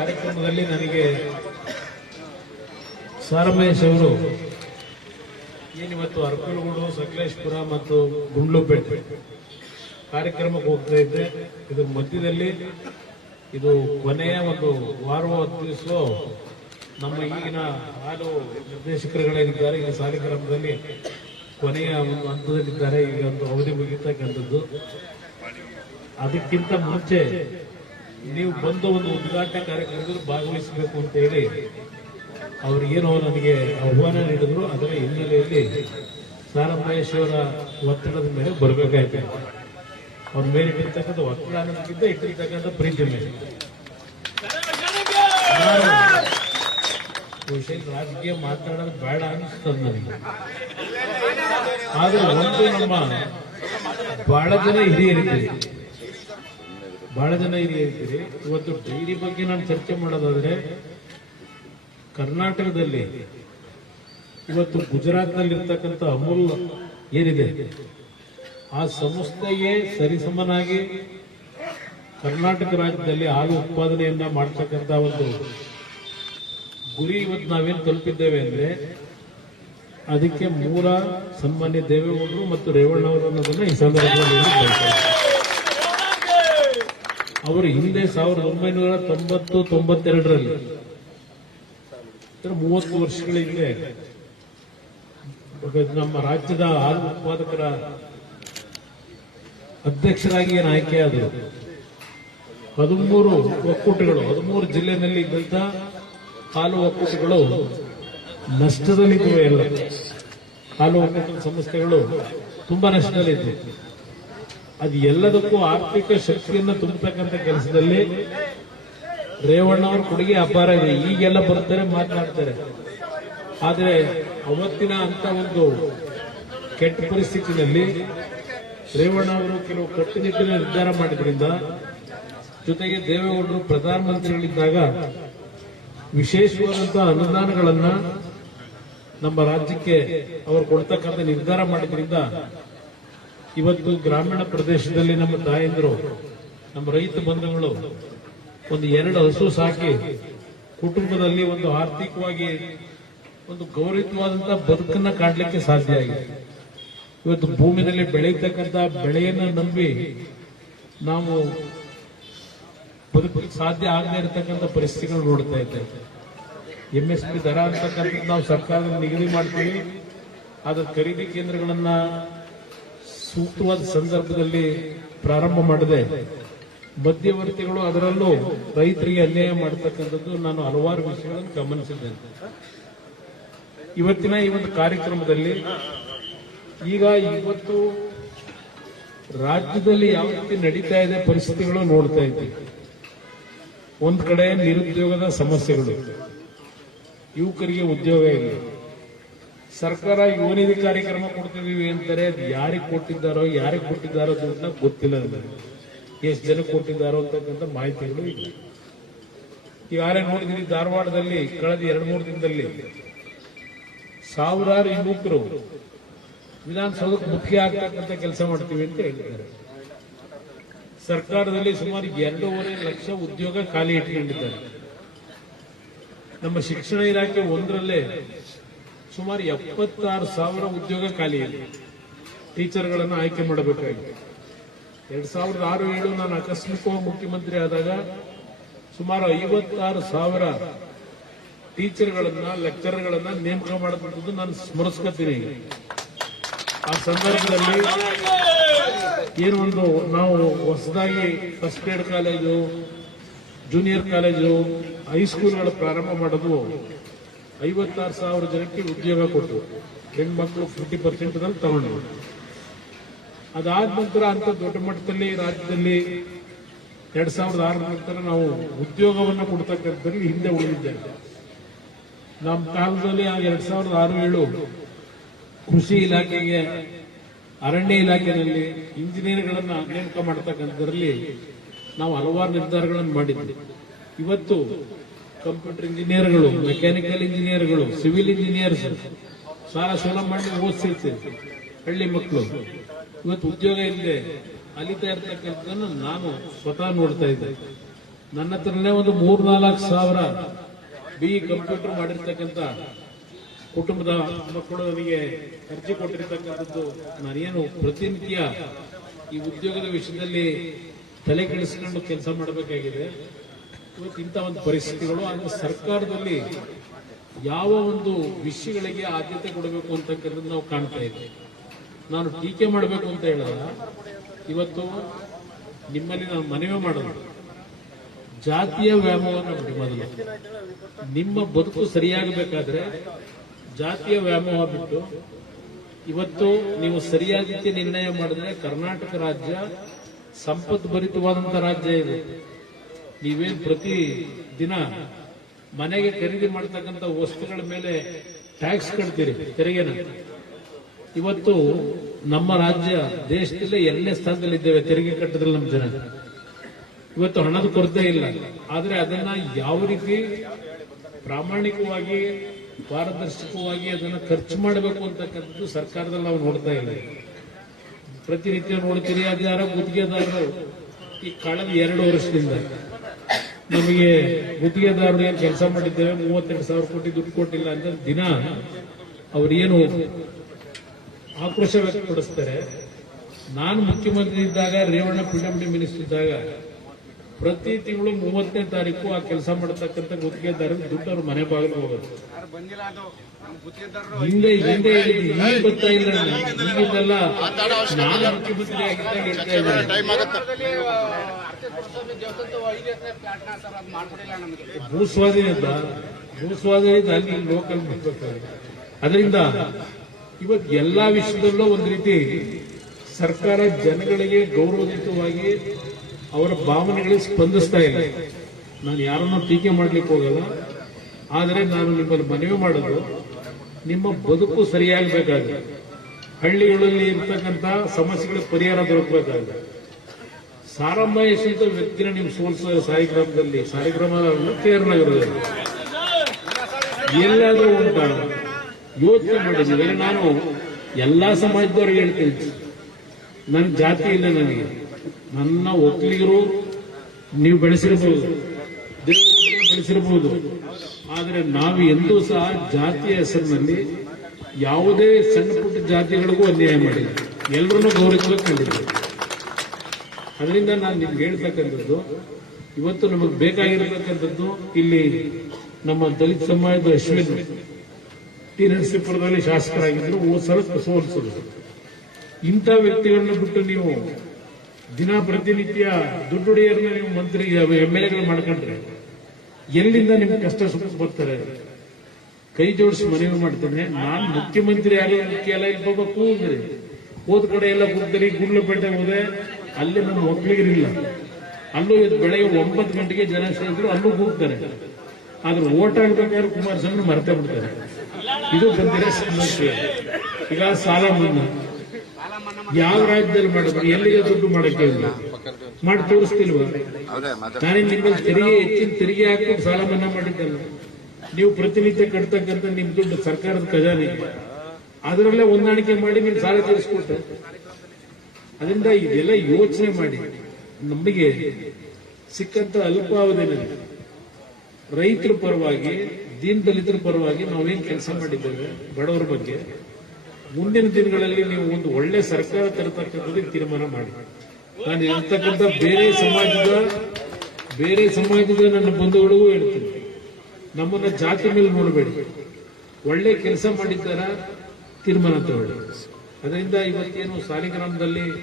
ಕಾರ್ಯಕ್ರಮದಲ್ಲಿ ನನಗೆ ಸಾರಮೇಶ್ ಅವರು ಏನಿವತ್ತು ಅರಕಲಗೂಡು, ಸಕಲೇಶಪುರ ಮತ್ತು ಗುಂಡ್ಲುಪೇಟೆ ಕಾರ್ಯಕ್ರಮಕ್ಕೆ ಹೋಗ್ತಾ ಇದ್ದೆ. ಇದರ ಮಧ್ಯದಲ್ಲಿ ಇದು ಕೊನೆಯ ಒಂದು ವಾರವೋ 10 ದಿವಸ ನಮ್ಮ ಈಗಿನ ಹಾಲು ನಿರ್ದೇಶಕರುಗಳೇನಿದ್ದಾರೆ ಈ ಕಾರ್ಯಕ್ರಮದಲ್ಲಿ ಕೊನೆಯ ಒಂದು ಹಂತದಲ್ಲಿದ್ದಾರೆ. ಈಗ ಒಂದು ಅವಧಿ ಮುಗಿತಕ್ಕಂಥದ್ದು. ಅದಕ್ಕಿಂತ ಮುಂಚೆ ನೀವು ಬಂದು ಒಂದು ಉದ್ಘಾಟನಾ ಕಾರ್ಯಕ್ರಮದಲ್ಲಿ ಭಾಗವಹಿಸಬೇಕು ಅಂತ ಹೇಳಿ ಅವ್ರಿಗೇನೋ ನನಗೆ ಆಹ್ವಾನ ನೀಡಿದ್ರು. ಅದರ ಹಿನ್ನೆಲೆಯಲ್ಲಿ ಸಾರಮೇಶ್ ಅವರ ಒತ್ತಡದ ಮೇಲೆ ಬರಬೇಕಾಯ್ತು. ಅವ್ರ ಮೇಲೆ ಇಟ್ಟಿರ್ತಕ್ಕಂಥ ಒತ್ತಡ ಅನ್ನೋದಕ್ಕಿಂತ ಇಟ್ಟಿರ್ತಕ್ಕಂಥ ಪ್ರೀತಿ ಮೇಲೆ ರಾಜಕೀಯ ಮಾತನಾಡೋದು ಬೇಡ ಅನಿಸ್ತದ ನನಗೆ. ಆದ್ರೆ ಒಂದು ನಮ್ಮ ಬಹಳ ಜನ ಹಿರಿಯರಿದ್ದೀರಿ, ಇವತ್ತು ಡೈರಿ ಬಗ್ಗೆ ನಾನು ಚರ್ಚೆ ಮಾಡೋದಾದ್ರೆ ಕರ್ನಾಟಕದಲ್ಲಿ ಇವತ್ತು ಗುಜರಾತ್ನಲ್ಲಿರ್ತಕ್ಕಂಥ ಅಮೂಲ್ ಏನಿದೆ ಆ ಸಂಸ್ಥೆಗೆ ಸರಿಸಮನಾಗಿ ಕರ್ನಾಟಕ ರಾಜ್ಯದಲ್ಲಿ ಹಾಲು ಉತ್ಪಾದನೆಯನ್ನ ಮಾಡತಕ್ಕಂಥ ಒಂದು ಗುರಿ ಇವತ್ತು ನಾವೇನು ತಲುಪಿದ್ದೇವೆ ಅಂದ್ರೆ ಅದಕ್ಕೆ ಮೂಲ ಸನ್ಮಾನ್ಯ ದೇವೇಗೌಡರು ಮತ್ತು ರೇವಣ್ಣವರು ಅನ್ನೋದನ್ನ ಈ ಸಂದರ್ಭದಲ್ಲಿ ಅವರು ಹಿಂದೆ 1990-92ರಲ್ಲಿ 30 ವರ್ಷಗಳ ಹಿಂದೆ ನಮ್ಮ ರಾಜ್ಯದ ಹಾಲು ಉತ್ಪಾದಕರ ಅಧ್ಯಕ್ಷರಾಗಿ ಏನು ಆಯ್ಕೆಯಾದರು. 13 ಒಕ್ಕೂಟಗಳು, 13 ಜಿಲ್ಲೆಯಲ್ಲಿ ಇದ್ದಂತ ಹಾಲು ಒಕ್ಕೂಟಗಳು ನಷ್ಟದಲ್ಲಿದ್ದವು. ಎಲ್ಲ ಹಾಲು ಒಕ್ಕೂಟದ ಸಂಸ್ಥೆಗಳು ತುಂಬಾ ನಷ್ಟದಲ್ಲಿದ್ದವು. ಅದು ಎಲ್ಲದಕ್ಕೂ ಆರ್ಥಿಕ ಶಕ್ತಿಯನ್ನು ತುಂಬತಕ್ಕಂಥ ಕೆಲಸದಲ್ಲಿ ರೇವಣ್ಣವ್ರ ಕೊಡುಗೆ ಅಪಾರ ಇದೆ. ಈಗೆಲ್ಲ ಬರ್ತಾರೆ, ಮಾತನಾಡ್ತಾರೆ. ಆದರೆ ಅವತ್ತಿನ ಅಂತ ಒಂದು ಕೆಟ್ಟ ಪರಿಸ್ಥಿತಿನಲ್ಲಿ ರೇವಣ್ಣವರು ಕೆಲವು ಕಟ್ಟುನಿಟ್ಟಿನ ನಿರ್ಧಾರ ಮಾಡಿದ್ರಿಂದ, ಜೊತೆಗೆ ದೇವೇಗೌಡರು ಪ್ರಧಾನಮಂತ್ರಿಗಳಿದ್ದಾಗ ವಿಶೇಷವಾದಂತಹ ಅನುದಾನಗಳನ್ನ ನಮ್ಮ ರಾಜ್ಯಕ್ಕೆ ಅವರು ಕೊಡ್ತಕ್ಕಂಥ ನಿರ್ಧಾರ ಮಾಡಿದ್ರಿಂದ ಇವತ್ತು ಗ್ರಾಮೀಣ ಪ್ರದೇಶದಲ್ಲಿ ನಮ್ಮ ತಾಯಂದಿರು, ನಮ್ಮ ರೈತ ಬಂಧುಗಳು ಒಂದು 2 ಹಸು ಸಾಕಿ ಕುಟುಂಬದಲ್ಲಿ ಒಂದು ಆರ್ಥಿಕವಾಗಿ ಒಂದು ಗೌರವಯುತವಾದಂತಹ ಬದುಕನ್ನ ಕಾಣಲಿಕ್ಕೆ ಸಾಧ್ಯ ಆಗಿದೆ. ಇವತ್ತು ಭೂಮಿನಲ್ಲಿ ಬೆಳೆಯತಕ್ಕಂಥ ಬೆಳೆಯನ್ನು ನಂಬಿ ನಾವು ಬದುಕಲಿಕ್ಕೆ ಸಾಧ್ಯ ಆಗದೇ ಇರತಕ್ಕಂಥ ಪರಿಸ್ಥಿತಿಗಳು ನೋಡ್ತಾ ಇದ್ದೇವೆ. MSP ದರ ಅಂತಕ್ಕಂಥದ್ದು ನಾವು ಸರ್ಕಾರದಲ್ಲಿ ನಿಗದಿ ಮಾಡ್ತೀವಿ. ಅದರ ಖರೀದಿ ಕೇಂದ್ರಗಳನ್ನ ಸೂಕ್ತವಾದ ಸಂದರ್ಭದಲ್ಲಿ ಪ್ರಾರಂಭ ಮಾಡದೆ ಮಧ್ಯವರ್ತಿಗಳು, ಅದರಲ್ಲೂ ರೈತರಿಗೆ ಅನ್ಯಾಯ ಮಾಡತಕ್ಕಂಥದ್ದು ನಾನು ಹಲವಾರು ವಿಷಯಗಳನ್ನು ಗಮನಿಸಿದ್ದೇನೆ. ಇವತ್ತಿನ ಈ ಒಂದು ಕಾರ್ಯಕ್ರಮದಲ್ಲಿ ಇವತ್ತು ರಾಜ್ಯದಲ್ಲಿ ಯಾವ ರೀತಿ ನಡೀತಾ ಇದೆ ಪರಿಸ್ಥಿತಿಗಳು ನೋಡ್ತಾ ಇದ್ದೀವಿ. ಒಂದ್ ಕಡೆ ನಿರುದ್ಯೋಗದ ಸಮಸ್ಯೆಗಳು, ಯುವಕರಿಗೆ ಉದ್ಯೋಗ ಇಲ್ಲ. ಸರ್ಕಾರ ಯುವನಿಧಿ ಕಾರ್ಯಕ್ರಮ ಕೊಡ್ತಿದೀವಿ ಅಂತಾರೆ. ಯಾರಿಗೆ ಕೊಟ್ಟಿದ್ದಾರೋ ದುಡ್ಡನ್ನ ಗೊತ್ತಿಲ್ಲ. ಎಷ್ಟು ಜನ ಕೊಟ್ಟಿದ್ದಾರೋ ಅಂತಕ್ಕಂಥ ಮಾಹಿತಿಗಳು ಇಲ್ಲ. ಈಗಾಗಲೇ ನೋಡಿದ್ರಿ, ಧಾರವಾಡದಲ್ಲಿ ಕಳೆದ 2-3 ದಿನದಲ್ಲಿ ಸಾವಿರಾರು ಯುವಕರು ವಿಧಾನಸೌಧಕ್ಕೆ ಮುಖ್ಯ ಆಗ್ತಕ್ಕಂಥ ಕೆಲಸ ಮಾಡ್ತೀವಿ ಅಂತ ಹೇಳಿದ್ದಾರೆ. ಸರ್ಕಾರದಲ್ಲಿ ಸುಮಾರು 2.5 ಲಕ್ಷ ಉದ್ಯೋಗ ಖಾಲಿ ಇಟ್ಕೊಂಡಿದ್ದಾರೆ. ನಮ್ಮ ಶಿಕ್ಷಣ ಇಲಾಖೆ ಒಂದರಲ್ಲೇ ಸುಮಾರು 76,000 ಉದ್ಯೋಗ ಖಾಲಿ ಇದೆ. ಟೀಚರ್ಗಳನ್ನು ಆಯ್ಕೆ ಮಾಡಬೇಕಾಗಿದೆ. 2006-07 ನಾನು ಆಕಸ್ಮಿಕವಾಗಿ ಮುಖ್ಯಮಂತ್ರಿ ಆದಾಗ ಸುಮಾರು 56,000 ಟೀಚರ್ಗಳನ್ನ, ಲೆಕ್ಚರ್ಗಳನ್ನ ನೇಮಕ ಮಾಡಬಹುದು ನಾನು ಸ್ಮರಿಸ್ಕೊತೀನಿ. ಆ ಸಂದರ್ಭದಲ್ಲಿ ಏನು ಒಂದು ನಾವು ಹೊಸದಾಗಿ first aid college, junior college, ಹೈಸ್ಕೂಲ್ಗಳು ಪ್ರಾರಂಭ ಮಾಡೋದು 56,000 ಜನಕ್ಕೆ ಉದ್ಯೋಗ ಕೊಟ್ಟು ಹೆಣ್ಮಕ್ಳು 50% ತಗೊಂಡು, ಅದಾದ ನಂತರ ಅಂತ ದೊಡ್ಡ ಮಟ್ಟದಲ್ಲಿ ರಾಜ್ಯದಲ್ಲಿ 2006 ನಂತರ ನಾವು ಉದ್ಯೋಗವನ್ನು ಕೊಡ್ತಕ್ಕಂಥದ್ದು ಹಿಂದೆ ಉಳಿದಿದ್ದೇವೆ. ನಮ್ಮ ಕಾಲದಲ್ಲಿ 2006-07 ಕೃಷಿ ಇಲಾಖೆಗೆ, ಅರಣ್ಯ ಇಲಾಖೆಯಲ್ಲಿ ಇಂಜಿನಿಯರ್ಗಳನ್ನ ನೇಮಕ ಮಾಡತಕ್ಕಂಥದ್ರಲ್ಲಿ ನಾವು ಹಲವಾರು ನಿರ್ಧಾರಗಳನ್ನು ಮಾಡಿದ್ವಿ. ಇವತ್ತು ಕಂಪ್ಯೂಟರ್ ಇಂಜಿನಿಯರ್ಗಳು, ಮೆಕ್ಯಾನಿಕಲ್ ಇಂಜಿನಿಯರ್ಗಳು, ಸಿವಿಲ್ ಇಂಜಿನಿಯರ್ಸ್ ಸಾಲ ಸೋಲ ಮಾಡಿ ಓದಿಸಿರ್ತೀವಿ ಹಳ್ಳಿ ಮಕ್ಕಳು. ಇವತ್ತು ಉದ್ಯೋಗ ಇಲ್ಲದೆ ಅಲಿತಾ ಇರ್ತಕ್ಕಂಥದ್ದನ್ನು ನಾನು ಸ್ವತಃ ನೋಡ್ತಾ ಇದ್ದೆ. ನನ್ನ ಹತ್ರನೇ ಒಂದು 3-4 ಸಾವಿರ BE ಕಂಪ್ಯೂಟರ್ ಮಾಡಿರ್ತಕ್ಕಂಥ ಕುಟುಂಬದ ಮಕ್ಕಳು ನನಗೆ ಅರ್ಜಿ ಕೊಟ್ಟಿರ್ತಕ್ಕಂಥದ್ದು. ನಾನೇನು ಪ್ರತಿನಿತ್ಯ ಈ ಉದ್ಯೋಗದ ವಿಷಯದಲ್ಲಿ ತಲೆ ಕೆಡಿಸಿಕೊಂಡು ಕೆಲಸ ಮಾಡಬೇಕಾಗಿದೆ. ಇವತ್ತು ಇಂಥ ಒಂದು ಪರಿಸ್ಥಿತಿಗಳು, ಆದರೆ ಸರ್ಕಾರದಲ್ಲಿ ಯಾವ ಒಂದು ವಿಷಯಗಳಿಗೆ ಆದ್ಯತೆ ಕೊಡಬೇಕು ಅಂತಕ್ಕಂಥದ್ದು ನಾವು ಕಾಣ್ತಾ ಇದ್ದೇವೆ. ನಾನು ಟೀಕೆ ಮಾಡಬೇಕು ಅಂತ ಹೇಳಿದ ಇವತ್ತು ನಿಮ್ಮಲ್ಲಿ ನಾನು ಮನವಿ ಮಾಡೋದು, ಜಾತಿಯ ವ್ಯಾಮೋಹವನ್ನು ಬಿಡಿ. ಮೊದಲು ನಿಮ್ಮ ಬದುಕು ಸರಿಯಾಗಬೇಕಾದ್ರೆ ಜಾತಿಯ ವ್ಯಾಮೋಹ ಬಿಟ್ಟು ಇವತ್ತು ನೀವು ಸರಿಯಾದ ರೀತಿ ನಿರ್ಣಯ ಮಾಡಿದ್ರೆ ಕರ್ನಾಟಕ ರಾಜ್ಯ ಸಂಪದ್ಭರಿತವಾದಂತಹ ರಾಜ್ಯ ಇದೆ. ನೀವೇನು ಪ್ರತಿ ದಿನ ಮನೆಗೆ ಖರೀದಿ ಮಾಡತಕ್ಕಂಥ ವಸ್ತುಗಳ ಮೇಲೆ ಟ್ಯಾಕ್ಸ್ ಕಟ್ತೀರಿ, ತೆರಿಗೆನ. ಇವತ್ತು ನಮ್ಮ ರಾಜ್ಯ ದೇಶದಲ್ಲೇ 2ನೇ ಸ್ಥಾನದಲ್ಲಿದ್ದೇವೆ ತೆರಿಗೆ ಕಟ್ಟದ್ರಲ್ಲಿ ನಮ್ಮ ಜನ. ಇವತ್ತು ಹಣದ ಕೊರತೆ ಇಲ್ಲ, ಆದರೆ ಅದನ್ನ ಯಾವ ರೀತಿ ಪ್ರಾಮಾಣಿಕವಾಗಿ ಪಾರದರ್ಶಕವಾಗಿ ಅದನ್ನು ಖರ್ಚು ಮಾಡಬೇಕು ಅಂತಕ್ಕಂಥದ್ದು ಸರ್ಕಾರದಲ್ಲಿ ನಾವು ನೋಡ್ತಾ ಇಲ್ಲ. ಪ್ರತಿನಿತ್ಯ ನೋಡ್ತೀರಿ, ಅದ್ಯಾರ ಗುತ್ತಿಗೆದಾರರು ಈ ಕಳೆದ 2 ವರ್ಷದಿಂದ ನಮಗೆ ಗುತ್ತಿಗೆದಾರರು ಏನು ಕೆಲಸ ಮಾಡಿದ್ದೇವೆ 32,000 ಕೋಟಿ ದುಡ್ಡು ಕೊಟ್ಟಿಲ್ಲ ಅಂತ ದಿನ ಅವ್ರೇನು ಆಕ್ರೋಶ ವ್ಯಕ್ತಪಡಿಸ್ತಾರೆ. ನಾನು ಮುಖ್ಯಮಂತ್ರಿ ಇದ್ದಾಗ, ರೇವಣ್ಣ PWD ಮಿನಿಸ್ಟರ್ ಇದ್ದಾಗ ಪ್ರತಿ ತಿಂಗಳು 30ನೇ ತಾರೀಕು ಆ ಕೆಲಸ ಮಾಡತಕ್ಕಂಥ ಗುತ್ತಿಗೆದಾರರು ದುಡ್ಡು ಅವ್ರ ಮನೆ ಬಾಗಿಲು ಹೋಗೋದು. ಹಿಂದೆ ಹೇಳಿದ್ದು ಈಗ ಗೊತ್ತಾ ಇಲ್ಲ. ಈಗಿದ್ದೆಲ್ಲ ನಾನು ಮುಖ್ಯಮಂತ್ರಿ ಆಗಿದ್ದಾಗ ಹೇಳ್ತಾ ಇದ್ದೇನೆ. ಭೂಸ್ವಾಧೀನ ಅಲ್ಲಿ ಲೋಕಲ್ ಮಾಡ್ತಾರೆ. ಅದರಿಂದ ಇವತ್ತು ಎಲ್ಲಾ ವಿಷಯದಲ್ಲೂ ಒಂದು ರೀತಿ ಸರ್ಕಾರ ಜನಗಳಿಗೆ ಗೌರವಯುತವಾಗಿ ಅವರ ಭಾವನೆಗಳಿಗೆ ಸ್ಪಂದಿಸ್ತಾ ಇಲ್ಲ. ನಾನು ಯಾರನ್ನೂ ಟೀಕೆ ಮಾಡ್ಲಿಕ್ಕೆ ಹೋಗಲ್ಲ, ಆದರೆ ನಾನು ನಿಮ್ಮಲ್ಲಿ ಮನವಿ ಮಾಡೋದು, ನಿಮ್ಮ ಬದುಕು ಸರಿಯಾಗಬೇಕಾದ್ರೆ ಹಳ್ಳಿಗಳಲ್ಲಿ ಇರ್ತಕ್ಕಂಥ ಸಮಸ್ಯೆಗಳಿಗೆ ಪರಿಹಾರ ದೊರಕಬೇಕಾದ್ರೆ ಸಾರಂಭ ಅಂತ ವ್ಯಕ್ತಿನ ನೀವು ಸೋಲಿಸಿದ ಸಾಯಿಗ್ರಾಮದಲ್ಲಿ, ಸಾಯಿಗ್ರಾಮ KR ನಗರದಲ್ಲಿ ಎಲ್ಲಾದ್ರೂ ಉಂಟ ಯೋಚನೆ ಮಾಡಿದ್ದೀವಿ. ನಾನು ಎಲ್ಲಾ ಸಮಾಜದವ್ರಿಗೆ ಹೇಳ್ತೀನಿ, ನನ್ನ ಜಾತಿ ಇಲ್ಲ, ನನಗೆ ನನ್ನ ಒಕ್ಕಲಿಗರು ನೀವು ಬೆಳೆಸಿರಬಹುದು, ದೇವರು ಬೆಳೆಸಿರಬಹುದು, ಆದರೆ ನಾವು ಎಂದೂ ಸಹ ಜಾತಿಯ ಹೆಸರಿನಲ್ಲಿ ಯಾವುದೇ ಸಣ್ಣ ಪುಟ್ಟ ಜಾತಿಗಳಿಗೂ ಅನ್ಯಾಯ ಮಾಡಿಲ್ಲ, ಎಲ್ಲರನ್ನೂ ಗೌರವಿಸಬೇಕು ಮಾಡಿದ್ದೀವಿ. ಅದರಿಂದ ನಾನು ನಿಮ್ಗೆ ಹೇಳ್ತಕ್ಕಂಥದ್ದು, ಇವತ್ತು ನಮಗೆ ಬೇಕಾಗಿರತಕ್ಕಂಥದ್ದು ಇಲ್ಲಿ ನಮ್ಮ ದಲಿತ ಸಮಾಜದ ಅಶ್ವಿನ್ ಟಿ ನರಸೀಪುರದಲ್ಲಿ ಶಾಸಕರಾಗಿದ್ದರು, ಸಲ ಸೋಲಿಸಿದ್ರು. ಇಂಥ ವ್ಯಕ್ತಿಗಳನ್ನ ಬಿಟ್ಟು ನೀವು ದಿನ ಪ್ರತಿನಿತ್ಯ ದುಡ್ಡುಡಿಯರನ್ನ ನೀವು ಮಂತ್ರಿ MLAಗಳು ಮಾಡ್ಕೊಂಡ್ರೆ ಎಲ್ಲಿಂದ ನಿಮ್ಗೆ ಕಷ್ಟ ಸುಖ ಬರ್ತಾರೆ? ಕೈ ಜೋಡಿಸಿ ಮನವಿ ಮಾಡ್ತೇನೆ. ನಾನು ಮುಖ್ಯಮಂತ್ರಿ ಆಗಲಿ ಮುಖ್ಯ ಎಲ್ಲ ಇಲ್ಲಿ ಕೂಗ್ರಿ, ಹೋದ ಕಡೆ ಎಲ್ಲ ಕೂಗ್ತಾರೆ. ಗುಂಡ್ಲುಪೇಟೆ ಹೋದೆ, ಅಲ್ಲಿ ನಮ್ಮ ಒಕ್ಕಲಿಗರಿಲ್ಲ, ಅಲ್ಲೂ ಬೆಳಗ್ಗೆ 9 ಗಂಟೆಗೆ ಜನ ಸೇರಿದ್ರು, ಅಲ್ಲೂ ಕೂಗ್ತಾರೆ. ಆದ್ರೆ ಓಟ್ ಆಗ್ಬೇಕಾದ್ರೆ ಕುಮಾರಸ್ವಾಮಿ ಮರ್ತೆ ಬಿಡ್ತಾರೆ. ಇದು ಬಂದಿರೋ ಸಮಸ್ಯೆ. ಈಗ ಸಾಲ ಮನ್ನಾ ಯಾವ ರಾಜ್ಯದಲ್ಲಿ ಮಾಡಿದ್ರು? ಎಲ್ಲಿಗೆ ದುಡ್ಡು ಮಾಡಕ್ಕೆ ಇಲ್ಲ, ಮಾಡಿ ತೋರಿಸ್ತಿಲ್ವ? ನಾನೇ ನಿಮ್ಮಲ್ಲಿ ಹೆಚ್ಚಿನ ತೆರಿಗೆ ಹಾಕಿ ಸಾಲ ಮನ್ನಾ ಮಾಡಿದ್ದಲ್ಲ. ನೀವು ಪ್ರತಿನಿತ್ಯ ಕಟ್ತಕ್ಕಂಥ ನಿಮ್ ದುಡ್ಡು ಸರ್ಕಾರದ ಖಜಾನೆ, ಅದರಲ್ಲೇ ಹೊಂದಾಣಿಕೆ ಮಾಡಿ ನೀವು ಸಾಲ ತೀರಿಸ್ಕೊಟ್ಟೆ. ಅದರಿಂದ ಇದೆಲ್ಲ ಯೋಚನೆ ಮಾಡಿ. ನಮಗೆ ಸಿಕ್ಕಂತ ಅಲ್ಪಾವಧಿನಲ್ಲಿ ರೈತರ ಪರವಾಗಿ, ದೀನ ದಲಿತರ ಪರವಾಗಿ ನಾವೇನ್ ಕೆಲಸ ಮಾಡಿದ್ದೇವೆ ಬಡವರ ಬಗ್ಗೆ, ಮುಂದಿನ ದಿನಗಳಲ್ಲಿ ನೀವು ಒಂದು ಒಳ್ಳೆ ಸರ್ಕಾರ ತರತಕ್ಕಂಥದ್ದಕ್ಕೆ ತೀರ್ಮಾನ ಮಾಡಿ. ನಾನು ಇರ್ತಕ್ಕಂಥ ಬೇರೆ ಸಮಾಜದ ನನ್ನ ಬಂಧುಗಳಿಗೂ ಹೇಳ್ತೀನಿ, ನಮ್ಮನ್ನ ಜಾತಿ ಮೇಲೆ ನೋಡಬೇಡಿ, ಒಳ್ಳೆ ಕೆಲಸ ಮಾಡಿದ್ದಾರ ತೀರ್ಮಾನ ತಗೊಳ್ಳಿ. ಅದರಿಂದ ಇವತ್ತೇನು ಸಾಲಿಗ್ರಾಮದಲ್ಲಿ